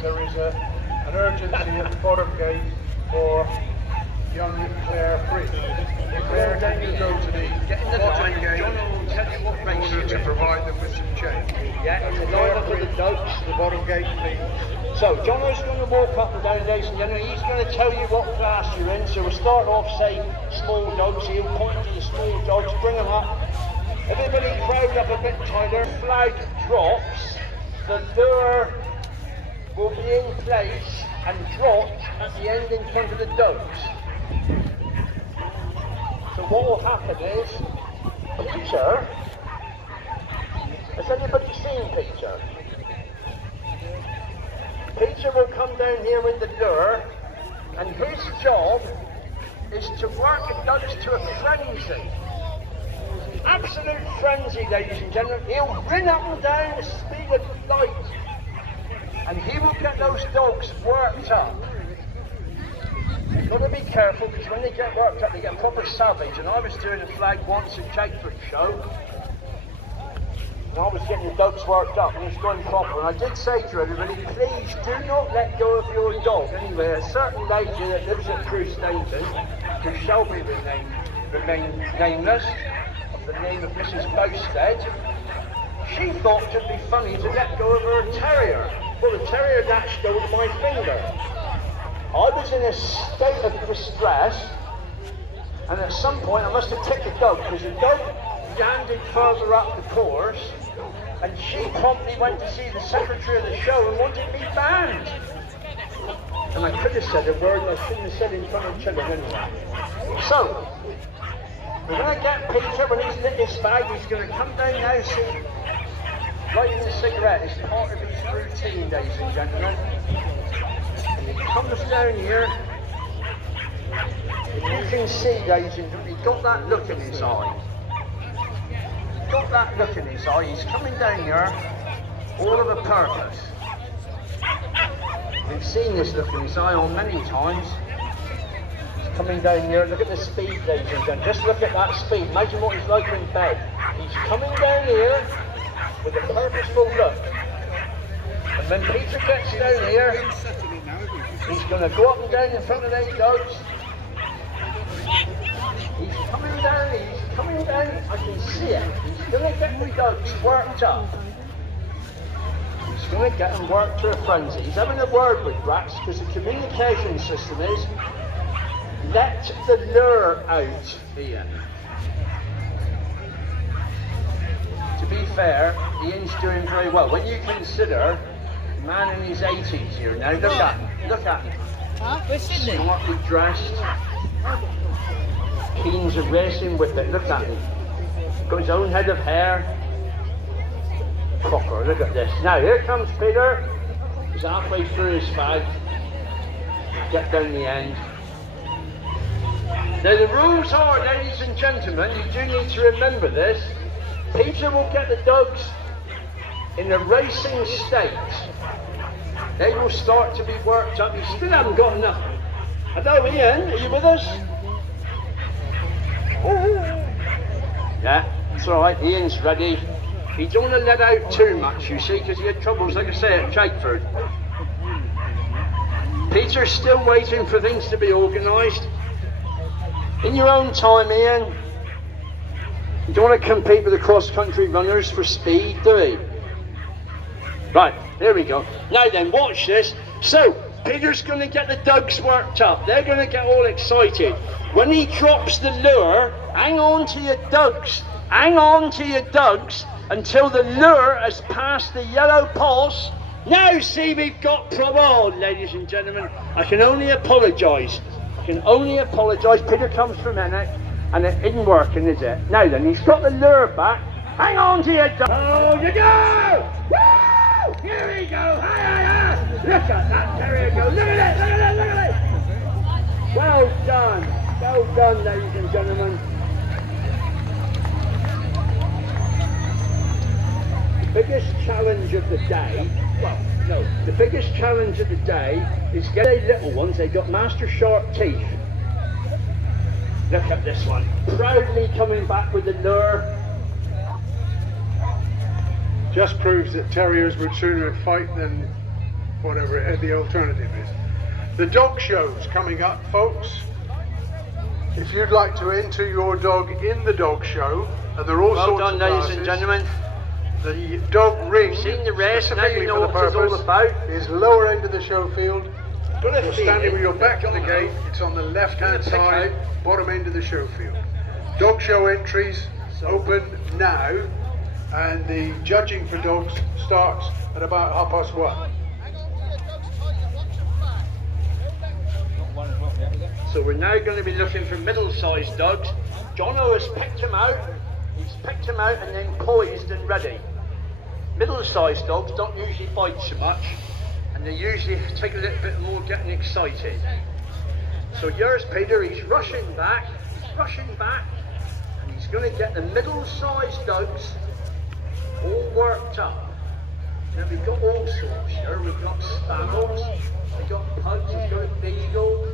there is an urgency at the bottom gate for young Claire Fritz. Claire, can you go to the bottom gate in order to provide them with some change? Yeah, it's a line up with the dogs, the bottom gate, please. So, Jono's going to walk up and down, ladies and gentlemen. He's going to tell you what class you're in. So we'll start off, say, small dogs. He'll point to the small dogs, bring them up. Everybody crowd up a bit tighter. Flag drops. The lure will be in place and dropped at the end in front of the dogs. So what will happen is, Peter, has anybody seen Peter? Peter will come down here with the lure, and his job is to work the ducks to a frenzy. Absolute frenzy, ladies and gentlemen. He'll run up and down the speed of light, and he will get those dogs worked up. You've got to be careful, because when they get worked up, they get proper savage. And I was doing a flag once at Christow Show, and I was getting the dogs worked up, and it's going proper. And I did say to everybody, please do not let go of your dog. Anyway, a certain lady that lives at Christow, who shall be remain nameless, of the name of Mrs. Bowstead, she thought it'd be funny to let go of her terrier. Well, the terrier latched hold of my finger. I was in a state of distress, and at some point I must have ticked the dog, because the dog yandered further up the course, and she promptly went to see the secretary of the show and wanted me banned. And I could have said a word I shouldn't have said in front of children anyway. So, we're going to get Peter, when he's lit his bag, he's going to come down now, see, lighting a cigarette. It's part of his routine, ladies and gentlemen. And he comes down here. If you can see, ladies and gentlemen, he's got that look in his eye. He's got that look in his eye. He's coming down here, all of a purpose. We've seen this look in his eye on many times. He's coming down here. Look at the speed, ladies and gentlemen. Just look at that speed. Imagine what he's like in bed. He's coming down here with a purposeful look. And when Peter gets down here, he's going to go up and down in front of those dogs. He's coming down, I can see it. He's going to get the dogs worked up. He's going to get them worked to a frenzy. He's having a word with rats, because the communication system is, let the lure out, Ian. To be fair, Ian's doing very well. When you consider a man in his 80s here now, look at him. Huh? Where's Sydney? Smartly dressed. Keens are racing with it. Look at him. Got his own head of hair. Proper, look at this. Now here comes Peter. He's halfway through his fag. Get down the end. Now the rules are, ladies and gentlemen, you do need to remember this. Peter will get the dogs in a racing state. They will start to be worked up. You still haven't got enough. Hello, Ian, are you with us? Yeah, it's alright, Ian's ready. He don't want to let out too much, you see, because he had troubles, like I say, at Chakeford. Peter's still waiting for things to be organised. In your own time, Ian. You don't want to compete with the cross-country runners for speed, do you? Right, here we go. Now then, watch this. So, Peter's going to get the dogs worked up. They're going to get all excited. When he drops the lure, hang on to your dogs. Hang on to your dogs until the lure has passed the yellow pulse. Now, see, we've got promo, ladies and gentlemen. I can only apologise. I can only apologise. Peter comes from Ennick, and it isn't working, is it? Now then, he's got the lure back. Hang on to your dogs. Oh, you go! Woo! Here we go! Hi, hi, hi! Look at that terrier go! Look at it! Look at it! Look at it! Well done! Well done, ladies and gentlemen. The biggest challenge of the day, the biggest challenge of the day is get a little ones. They've got master sharp teeth. Look at this one, proudly coming back with the lure. Just proves that terriers would sooner fight than whatever the alternative is. The dog show's coming up, folks. If you'd like to enter your dog in the dog show, and there are all sorts Well done, of ladies classes. and gentlemen. The dog ring, Seen the race, now specifically you know for the what it's all purpose, about. is lower end of the show field. Got a You're standing with your feeling back to that the John gate. It's on the left-hand Gonna pick side, out. bottom end of the show field. Dog show entries open now, and the judging for dogs starts at about 1:30. So we're now going to be looking for middle-sized dogs. Jono has picked him out. He's picked him out and then poised and ready. Middle-sized dogs don't usually bite so much, and they usually take a little bit more getting excited. So here's Peter. He's rushing back, and he's going to get the middle-sized dogs all worked up. Now we've got all sorts here. We've got spaniels, we've got pugs, we've got a beagle.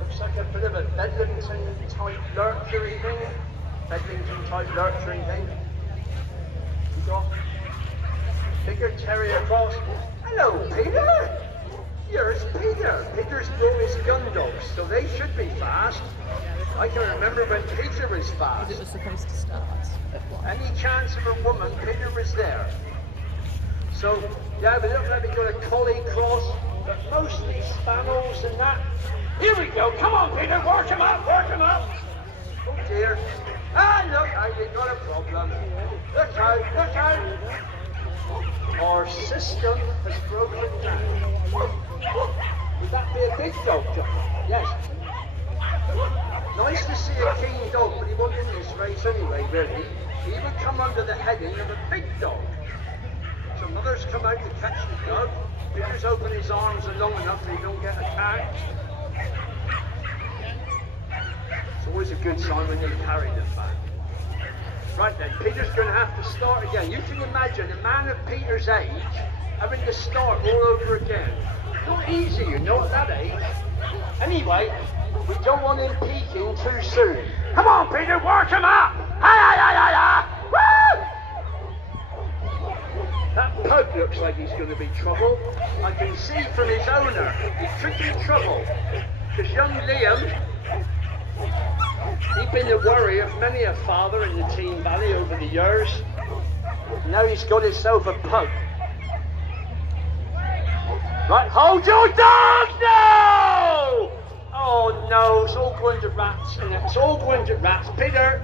Looks like a bit of a Bedlington type lurchery thing. We've got bigger terrier cross. Hello, Peter. Here's Peter. Peter's brought his gun dogs, so they should be fast. I can remember when Peter was fast. It was supposed to start at 1. Any chance of a woman, Peter was there. So, yeah, we look like we've got a collie cross, but mostly spaniels and that. Here we go, come on Peter, work him up. Oh dear. Ah, look, we've got a problem. Look out. Our system has broken down. Would that be a big dog, John? Yes. Nice to see a keen dog, but he wasn't in this race anyway, really. He would come under the heading of a big dog. So mothers come out to catch the dog. Peter's open his arms long enough so he don't get attacked. It's always a good sign when you carry them back. Right then, Peter's going to have to start again. You can imagine a man of Peter's age having to start all over again. Not easy, you know, at that age. Anyway, we don't want him peaking too soon. Come on, Peter, work him up! Woo! That pug looks like he's going to be trouble. I can see from his owner, he could be trouble. Because young Liam, he's been the worry of many a father in the Team Valley over the years. Now he's got himself a pug. Right, hold your dog! No! Oh no, it's all going to rats, and it's all going to rats. Peter,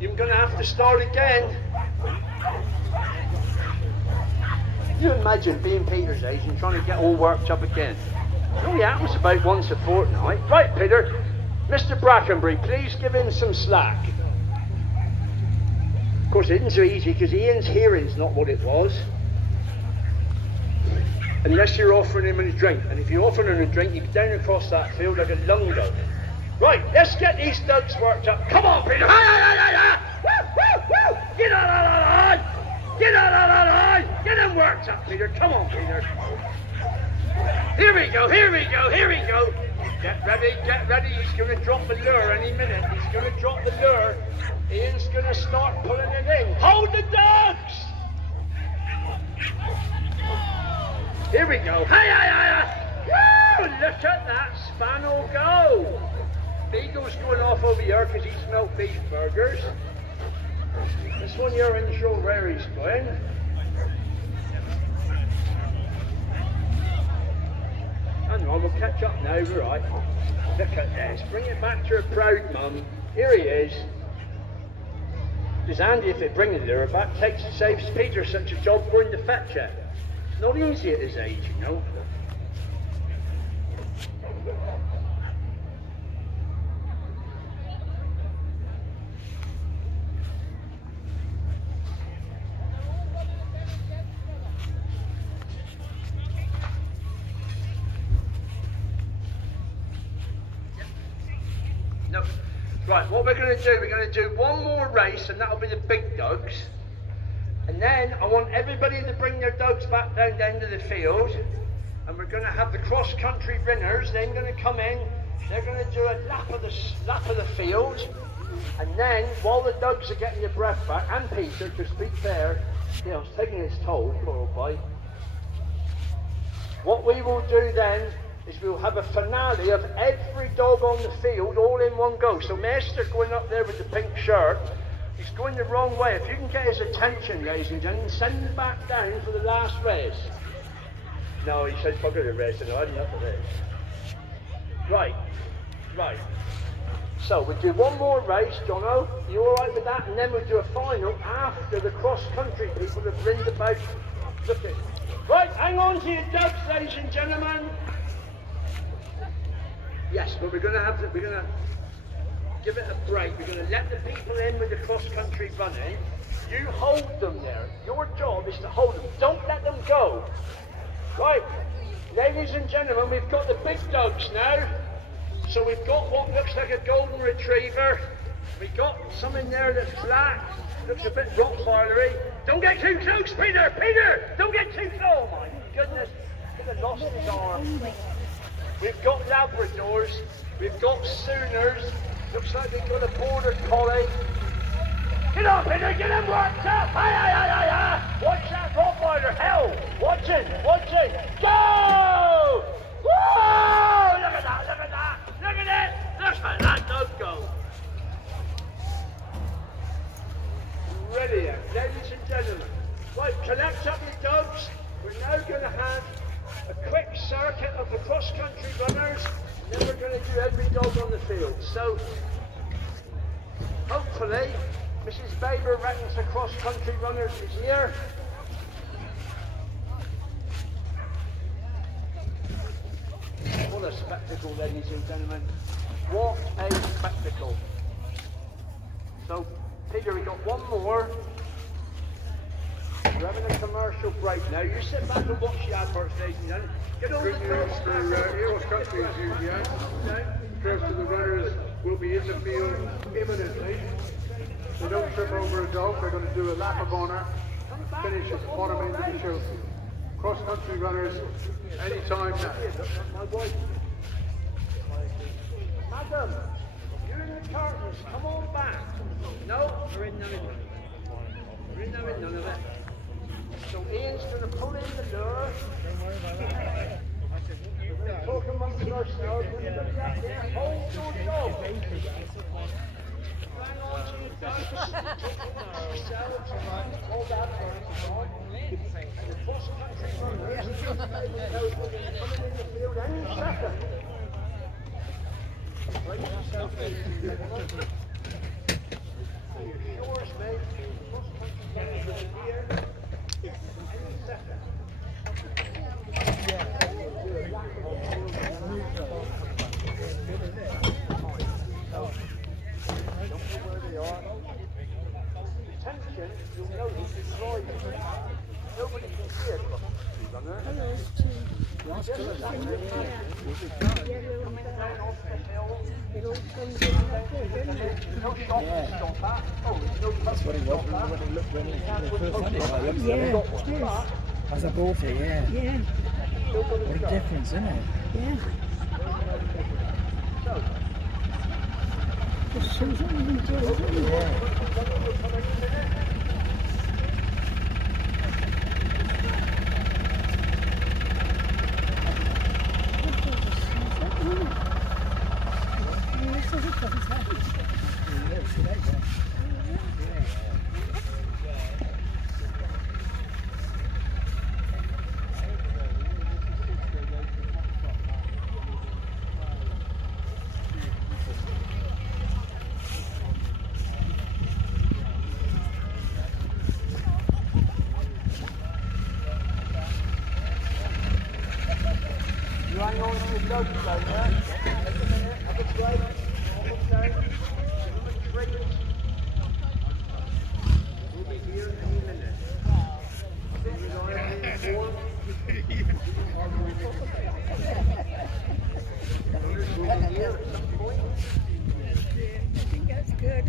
you're going to have to start again. Can you imagine being Peter's age and trying to get all worked up again? It only happens about once a fortnight. Right, Peter, Mr. Brackenbury, please give him some slack. Of course, it isn't so easy because Ian's hearing's not what it was. Unless you're offering him a drink. And if you're offering him a drink, you go down across that field like a lung dog. Right, let's get these dogs worked up. Come on, Peter! Woo! Get out of the line! Get out of the line! Get them worked up, Peter. Come on, Peter. Here we go. Get ready. He's going to drop the lure any minute. Ian's going to start pulling it in. Hold the dogs! Here we go. Woo! Look at that spaniel go. Beagle's going off over here because he smelled beef burgers. This one here isn't sure where he's going. Hang on, we'll catch up now, we're right. Look at this. Bring it back to a proud mum. Here he is. It's handy if it brings the lure back. Saves Peter such a job going to fetch it. Not easy at his age, you know. No. Right, what we're going to do one more race, and that'll be the big dogs. And then I want everybody to bring their dogs back down the end of the field, and we're going to have the cross-country winners. They're going to come in. They're going to do a lap of the field, and then while the dogs are getting their breath back, and Peter, to speak fair, you know, it's taking his toll, poor old boy. What we will do then is we'll have a finale of every dog on the field all in one go. So Master going up there with the pink shirt, he's going the wrong way. If you can get his attention, ladies and gentlemen, send him back down for the last race. No, he said forget the race, and I had enough of this. Right. So we'll do one more race, Jono. You all right with that? And then we'll do a final after the cross-country people have ridden about. Looking. Right, hang on to your dubs, ladies and gentlemen. Yes, but we're going to give it a break. We're going to let the people in with the cross-country running. You hold them there. Your job is to hold them. Don't let them go. Right, ladies and gentlemen, we've got the big dogs now. So we've got what looks like a golden retriever. We've got some in there that's black. Looks a bit Rottweilery. Don't get too close, Peter! Peter! Don't get too close! Oh my goodness! Could have lost his arm. We've got Labradors. We've got Sooners. Looks like they've got a Border Collie. Get on, Peter! Get him worked up! Hi! Watch that Rottweiler! Hell! Watch it! Go! Whoa! Look at that! Look at that! Look at it! Look at that dog go! Brilliant, ladies and gentlemen. Right, collect up your dogs. We're now going to have a quick circuit of the cross-country runners, and then we're going to do every dog on the field. So, hopefully, Mrs. Baber reckons the cross-country runners is here. What a spectacle, ladies and gentlemen. What a spectacle. So, Peter, we got one more. We're having a commercial break now. You sit back and watch the adverts, ladies and gentlemen. Get on the Good news for cross-country enthusiasts. First of the runners will be in the field imminently. They don't trip over a dog. They're going to do a lap of honour. Finish at the bottom end of the show. Cross-country runners, anytime now. Madam, you're in the curtains. Come on back. No, we're in none of it. We're in none of it. So Ian's going to pull in the door. We're going to talk amongst ourselves. Everybody out there, hold your dog. Hang on to your dogs. Hold that for us. And the cross-country runners will be coming in the field any second. Right, yourself in. Yours, mate. Cross-country runners will be here any second. Don't know where they are. Attention, you'll notice it's dry. Nobody can see it. Runner. Coming down off the hill. No shot to stop that. Oh, there's no touch to stop that. When he looked when he first had it. As I bought it, yeah. What a difference, isn't it? Yeah. Just shows what we can do, isn't it? Hang on to your dogs down there. Take a minute, have a break, calm them down, give them a treat. We'll be here any minute. Then you're on everything warm. We'll be here at some point. I think that's good.